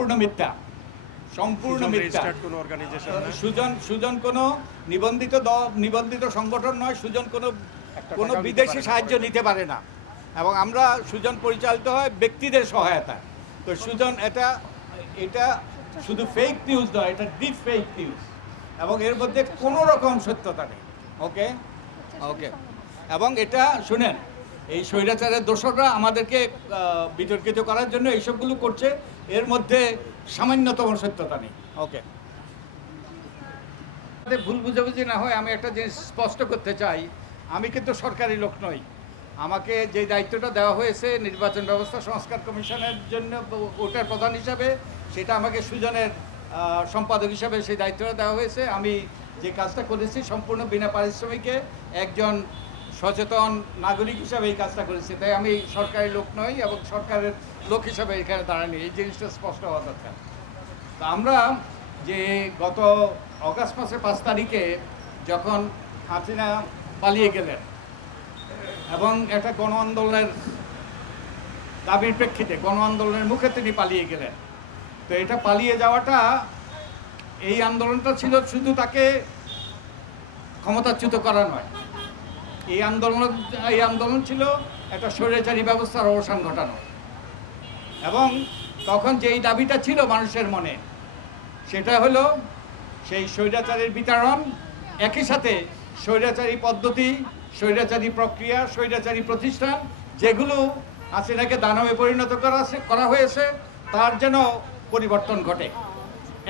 সম্পূর্ণ মিথ্যা, সম্পূর্ণ মিথ্যা। সুজন কোনো নিবন্ধিত সংগঠন নয়, সুজন কোনো বিদেশি সাহায্য নিতে পারে না, এবং আমরা সুজন পরিচালিত হয় ব্যক্তিদের সহায়তা। তো সুজন এটা শুধু ফেক নিউজ নয়, এটা ডিপ ফেক নিউজ, এবং এর মধ্যে কোনো রকম সত্যতা নেই। ওকে ওকে এবং এটা শুনেন, এই স্বৈরাচারের দোসররা আমাদেরকে বিতর্কিত করার জন্য এইসবগুলো করছে, এর মধ্যে সামান্যতম সত্যতা নেই। ওকে, ভুল বুঝাবুঝি না হয় আমি একটা জিনিস স্পষ্ট করতে চাই, আমি কিন্তু সরকারি লোক নই। আমাকে যে দায়িত্বটা দেওয়া হয়েছে নির্বাচন ব্যবস্থা সংস্কার কমিশনের জন্য, ওটার প্রধান হিসাবে, সেটা আমাকে সুজনের সম্পাদক হিসাবে সেই দায়িত্বটা দেওয়া হয়েছে। আমি যে কাজটা করেছি সম্পূর্ণ বিনা পারিশ্রমিকে একজন সচেতন নাগরিক হিসাবে এই কাজটা করেছি, তাই আমি সরকারি লোক নই এবং সরকারের লোক হিসাবে এখানে দাঁড়ানি, এই জিনিসটা স্পষ্ট হওয়া দরকার। তা আমরা যে গত অগাস্ট মাসের 5 তারিখে যখন হাসিনা পালিয়ে গেলেন এবং একটা গণ আন্দোলনের দাবির প্রেক্ষিতে, গণ আন্দোলনের মুখে তিনি পালিয়ে গেলেন, তো এটা পালিয়ে যাওয়াটা, এই আন্দোলনটা ছিল শুধু তাকে ক্ষমতাচ্যুত করা নয়, এই আন্দোলন ছিল একটা স্বৈরাচারী ব্যবস্থার অবসান ঘটানো। এবং তখন যেই দাবিটা ছিল মানুষের মনে, সেটা হলো সেই স্বৈরাচারের বিতাড়ন, একই সাথে স্বৈরাচারী পদ্ধতি, স্বৈরাচারী প্রক্রিয়া, স্বৈরাচারী প্রতিষ্ঠান যেগুলো হাসিনাকে দানবে পরিণত করা হয়েছে তার যেন পরিবর্তন ঘটে।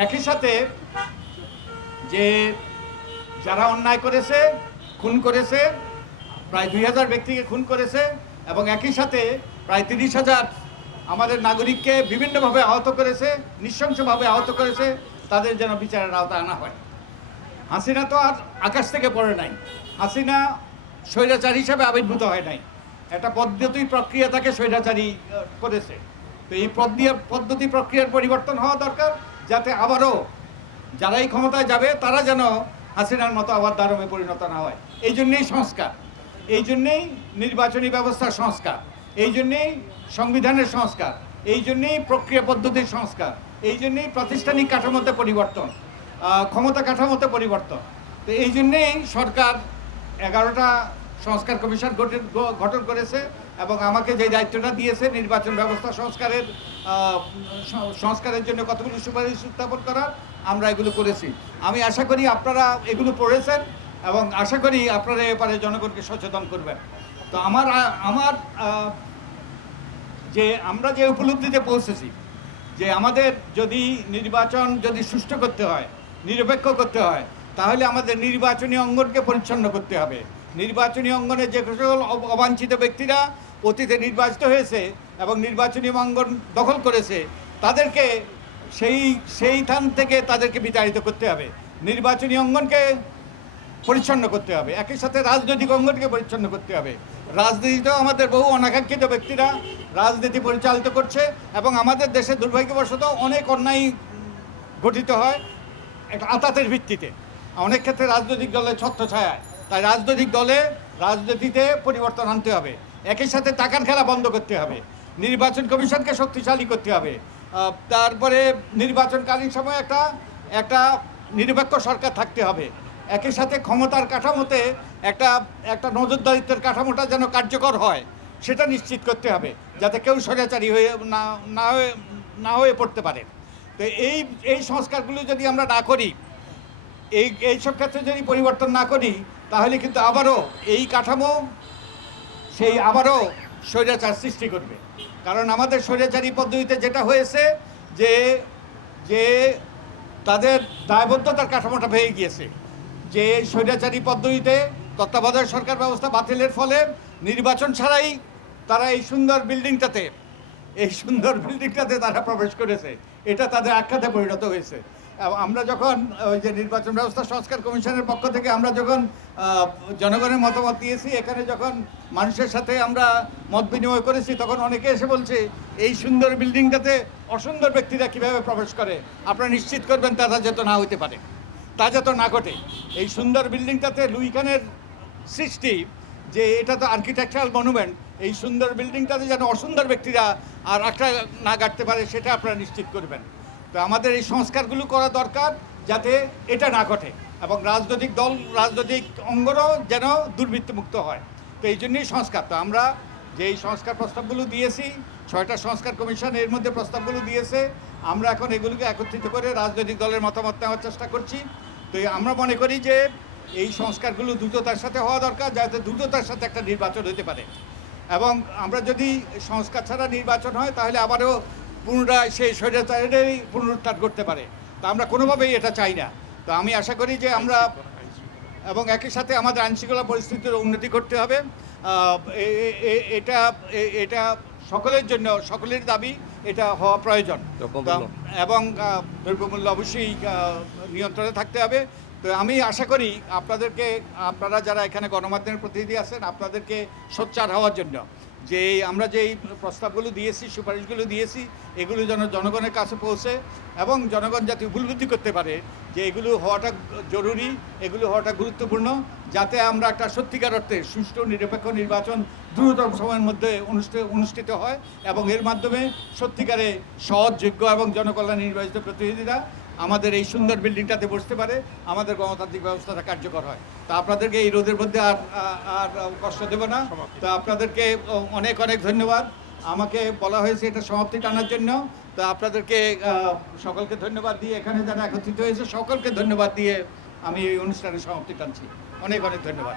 একই সাথে যে যারা অন্যায় করেছে, খুন করেছে, প্রায় 2000 ব্যক্তিকে খুন করেছে, এবং একই সাথে প্রায় 30,000 আমাদের নাগরিককে বিভিন্নভাবে আহত করেছে, নৃশংসভাবে আহত করেছে, তাদের যেন বিচারের আওতায় আনা হয়। হাসিনা তো আর আকাশ থেকে পড়ে নাই, হাসিনা স্বৈরাচারী হিসাবে আবির্ভূত হয় নাই, একটা পদ্ধতি প্রক্রিয়া তাকে স্বৈরাচারী করেছে। তো এই পদ্ধতি প্রক্রিয়ার পরিবর্তন হওয়া দরকার, যাতে আবারও যারাই ক্ষমতায় যাবে তারা যেন হাসিনার মতো আবার দানবে পরিণত না হয়। এই জন্যেই সংস্কার, এই জন্যেই নির্বাচনী ব্যবস্থার সংস্কার, এই জন্যেই সংবিধানের সংস্কার, এই জন্যেই প্রক্রিয়া পদ্ধতির সংস্কার, এই জন্যেই প্রাতিষ্ঠানিক কাঠামোতে পরিবর্তন, ক্ষমতা কাঠামোতে পরিবর্তন। তো এই জন্যেই সরকার 11টা সংস্কার কমিশন গঠন করেছে এবং আমাকে যে দায়িত্বটা দিয়েছে নির্বাচন ব্যবস্থা সংস্কারের জন্য কতগুলো সুপারিশ উত্থাপন করার, আমরা এগুলো করেছি। আমি আশা করি আপনারা এগুলো পড়েছেন এবং আশা করি আপনারা এবারে জনগণকে সচেতন করবেন। তো আমার যে আমরা যে উপলব্ধিতে পৌঁছেছি যে আমাদের নির্বাচন যদি সুষ্ঠু করতে হয়, নিরপেক্ষ করতে হয়, তাহলে আমাদের নির্বাচনী অঙ্গনকে পরিচ্ছন্ন করতে হবে। নির্বাচনী অঙ্গনে যে সকল অবাঞ্ছিত ব্যক্তিরা অতীতে নির্বাচিত হয়েছে এবং নির্বাচনী অঙ্গন দখল করেছে, তাদেরকে সেইখান থেকে তাদেরকে বিতাড়িত করতে হবে, নির্বাচনী অঙ্গনকে পরিচ্ছন্ন করতে হবে, একই সাথে রাজনৈতিক অঙ্গনকে পরিচ্ছন্ন করতে হবে। রাজনীতিতেও আমাদের বহু অনাকাঙ্ক্ষিত ব্যক্তিরা রাজনীতি পরিচালিত করছে এবং আমাদের দেশে দুর্ভাগ্যবশত অনেক অন্যায় গঠিত হয় একটা আতাতের ভিত্তিতে, অনেক ক্ষেত্রে রাজনৈতিক দলের ছত্রছায়ায়। তাই রাজনীতিতে পরিবর্তন আনতে হবে, একই সাথে টাকার খেলা বন্ধ করতে হবে, নির্বাচন কমিশনকে শক্তিশালী করতে হবে, তারপরে নির্বাচনকালীন সময় একটা নিরপেক্ষ সরকার থাকতে হবে, একই সাথে ক্ষমতার কাঠামোতে একটা নজরদারিত্বের কাঠামোটা যেন কার্যকর হয় সেটা নিশ্চিত করতে হবে, যাতে কেউ স্বৈরাচারী হয়ে না হয়ে পড়তে পারে। তো এই সংস্কারগুলো যদি আমরা না করি, এইসব ক্ষেত্রে যদি পরিবর্তন না করি, তাহলে কিন্তু আবারও এই কাঠামো আবারও স্বৈরাচার সৃষ্টি করবে। কারণ আমাদের স্বৈরাচারী পদ্ধতিতে যেটা হয়েছে যে তাদের দায়বদ্ধতার কাঠামোটা ভেঙে গিয়েছে, যে স্বৈরাচারী পদ্ধতিতে তত্ত্বাবধায়ক সরকার ব্যবস্থা বাতিলের ফলে নির্বাচন ছাড়াই তারা এই সুন্দর বিল্ডিংটাতে তারা প্রবেশ করেছে, এটা তাদের আখ্যাতে পরিণত হয়েছে। আমরা যখন ওই যে নির্বাচন ব্যবস্থা সংস্কার কমিশনের পক্ষ থেকে আমরা যখন জনগণের মতামত দিয়েছি, এখানে যখন মানুষের সাথে আমরা মত বিনিময় করেছি, তখন অনেকে এসে বলছে এই সুন্দর বিল্ডিংটাতে অসুন্দর ব্যক্তিরা কীভাবে প্রবেশ করে, আপনারা নিশ্চিত করবেন তারা যাতে না হইতে পারে, তা যাতে না ঘটে। এই সুন্দর বিল্ডিংটাতে লুই খানের সৃষ্টি, যে এটা তো আর্কিটেকচারাল মনুমেন্ট, এই সুন্দর বিল্ডিংটাতে যেন অসুন্দর ব্যক্তিরা আর একটা না গাড়তে পারে সেটা আপনারা নিশ্চিত করবেন। তো আমাদের এই সংস্কারগুলো করা দরকার যাতে এটা না ঘটে, এবং রাজনৈতিক দল রাজনৈতিক অঙ্গনও যেন দুর্বৃত্তমুক্ত হয়। তো এই জন্যই সংস্কার। তো আমরা যে এই সংস্কার প্রস্তাবগুলো দিয়েছি, 6টা সংস্কার কমিশন এর মধ্যে প্রস্তাবগুলো দিয়েছে, আমরা এখন এগুলোকে একত্রিত করে রাজনৈতিক দলের মতামত নেওয়ার চেষ্টা করছি। তো আমরা মনে করি যে এই সংস্কারগুলো দ্রুততার সাথে হওয়া দরকার, যাতে দ্রুততার সাথে একটা নির্বাচন হতে পারে। এবং আমরা যদি সংস্কার ছাড়া নির্বাচন হয় তাহলে আবারও পুনরায় সেই স্বৈরাচারেরই পুনরুত্থান করতে পারে। তা আমরা কোনোভাবেই এটা চাই না। তো আমি আশা করি যে আমরা, এবং একই সাথে আমাদের আইনশৃঙ্খলা পরিস্থিতির উন্নতি করতে হবে। এটা এটা সকলের জন্য, সকলের দাবি, এটা হওয়া প্রয়োজন। এবং দ্রব্যমূল্য অবশ্যই নিয়ন্ত্রণে থাকতে হবে। তো আমি আশা করি আপনারা যারা এখানে গণমাধ্যমের প্রতিনিধি আছেন, আপনাদেরকে সোচ্চার হওয়ার জন্য যে আমরা যেই প্রস্তাবগুলো দিয়েছি, সুপারিশগুলো দিয়েছি, এগুলো যেন জনগণের কাছে পৌঁছে এবং জনগণ যাতে উপলব্ধি করতে পারে যে এগুলো হওয়াটা জরুরি, এগুলো হওয়াটা গুরুত্বপূর্ণ, যাতে আমরা একটা সত্যিকার অর্থে সুষ্ঠু নিরপেক্ষ নির্বাচন দ্রুততম সময়ের মধ্যে অনুষ্ঠিত হয় এবং এর মাধ্যমে সত্যিকারে সহজযোগ্য এবং জনকল্যাণে নির্বাচিত প্রতিনিধিরা আমাদের এই সুন্দর বিল্ডিংটাতে বসতে পারে, আমাদের গণতান্ত্রিক ব্যবস্থাটা কার্যকর হয়। তা আপনাদেরকে এই রোদের মধ্যে আর কষ্ট দেব না। তো আপনাদেরকে অনেক অনেক ধন্যবাদ। আমাকে বলা হয়েছে এটা সমাপ্তি টানার জন্য। তো আপনাদেরকে সকলকে ধন্যবাদ দিয়ে, এখানে যারা একত্রিত হয়েছে সকলকে ধন্যবাদ দিয়ে আমি এই অনুষ্ঠানের সমাপ্তি টানছি। অনেক অনেক ধন্যবাদ।